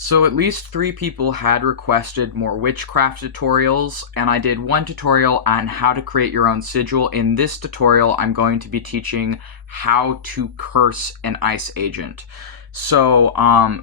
So at least 3 people had requested more witchcraft tutorials, and I did one tutorial on how to create your own sigil. In this tutorial, I'm going to be teaching how to curse an ice agent. So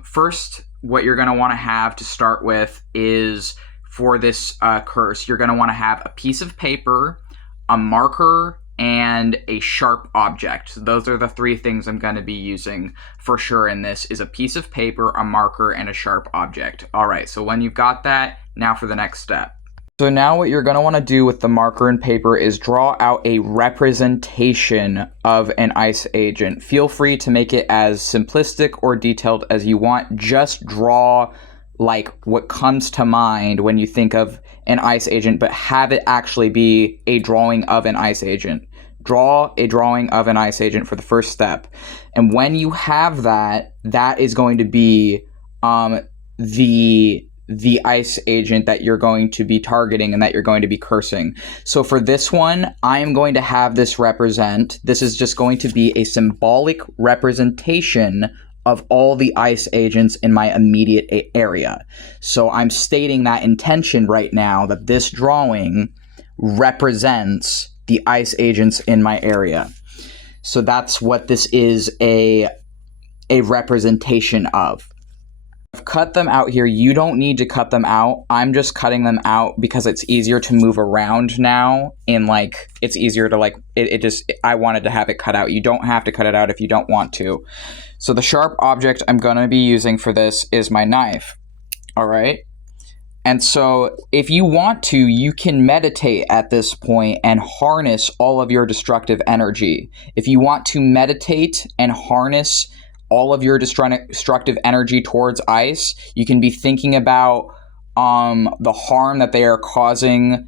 first, what you're going to want to have to start with is, for this curse, you're going to want to have a piece of paper, a marker, and a sharp object. So those are the 3 things I'm going to be using for sure in this, is a piece of paper, a marker, and a sharp object. All right, so when you've got that, now for the next step. So now what you're going to want to do with the marker and paper is draw out a representation of an ice agent. Feel free to make it as simplistic or detailed as you want. Just draw like what comes to mind when you think of an ice agent, but have it actually be a drawing of an ice agent. Draw a drawing of an ice agent for the first step. And when you have that, that is going to be the ice agent that you're going to be targeting and that you're going to be cursing. So for this one, I am going to have this represent. This is just going to be a symbolic representation of all the ice agents in my immediate area. So I'm stating that intention right now, that this drawing represents the ice agents in my area. So that's what this is a representation of. I've cut them out here. You don't need to cut them out. I'm just cutting them out because it's easier to move around now, and like it's easier to I wanted to have it cut out. You don't have to cut it out if you don't want to. So the sharp object I'm going to be using for this is my knife. All right. And so if you want to, you can meditate at this point and harness all of your destructive energy. If you want to meditate and harness all of your destructive energy towards ice, you can be thinking about the harm that they are causing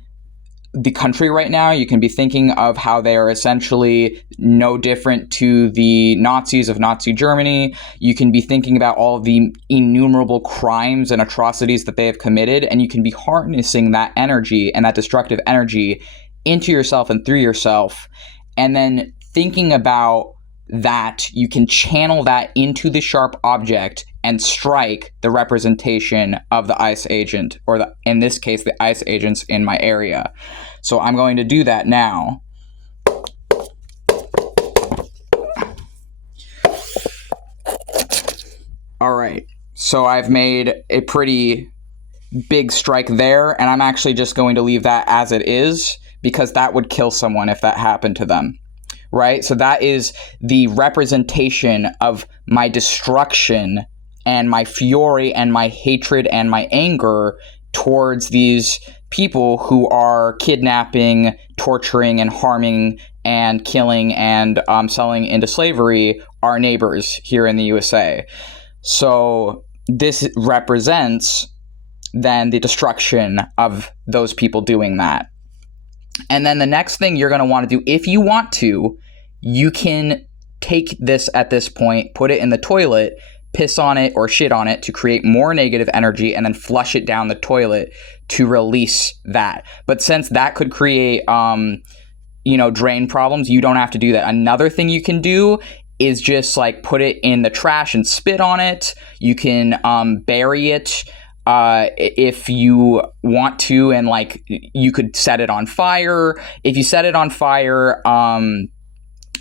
the country right now. You can be thinking of how they are essentially no different to the Nazis of Nazi Germany. You can be thinking about all of the innumerable crimes and atrocities that they have committed, and you can be harnessing that energy and that destructive energy into yourself and through yourself. And then thinking about that, you can channel that into the sharp object and strike the representation of the ice agent, or in this case, the ice agents in my area. So I'm going to do that now. All right, so I've made a pretty big strike there, and I'm actually just going to leave that as it is, because that would kill someone if that happened to them. Right? So that is the representation of my destruction and my fury and my hatred and my anger towards these people who are kidnapping, torturing, and harming and killing and selling into slavery our neighbors here in the USA. So this represents then the destruction of those people doing that. And then the next thing you're going to want to do, if you want to, you can take this at this point, put it in the toilet, piss on it or shit on it to create more negative energy, and then flush it down the toilet to release that. But since that could create, drain problems, you don't have to do that. Another thing you can do is just like put it in the trash and spit on it. You can bury it. If you want to, and like you could set it on fire. If you set it on fire,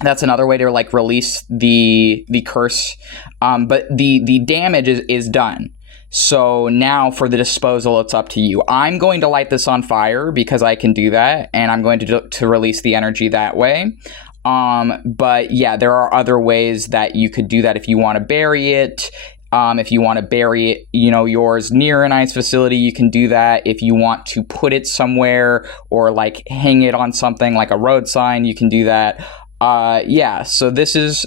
that's another way to like release the curse. But the damage is done. So now for the disposal, it's up to you. I'm going to light this on fire because I can do that, and I'm going to release the energy that way. But yeah, there are other ways that you could do that if you want to bury it. If you want to bury it, yours near an ice facility, you can do that. If you want to put it somewhere or like hang it on something like a road sign, you can do that. Yeah, so this is,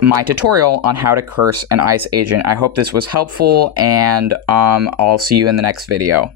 my tutorial on how to curse an ice agent. I hope this was helpful, and I'll see you in the next video.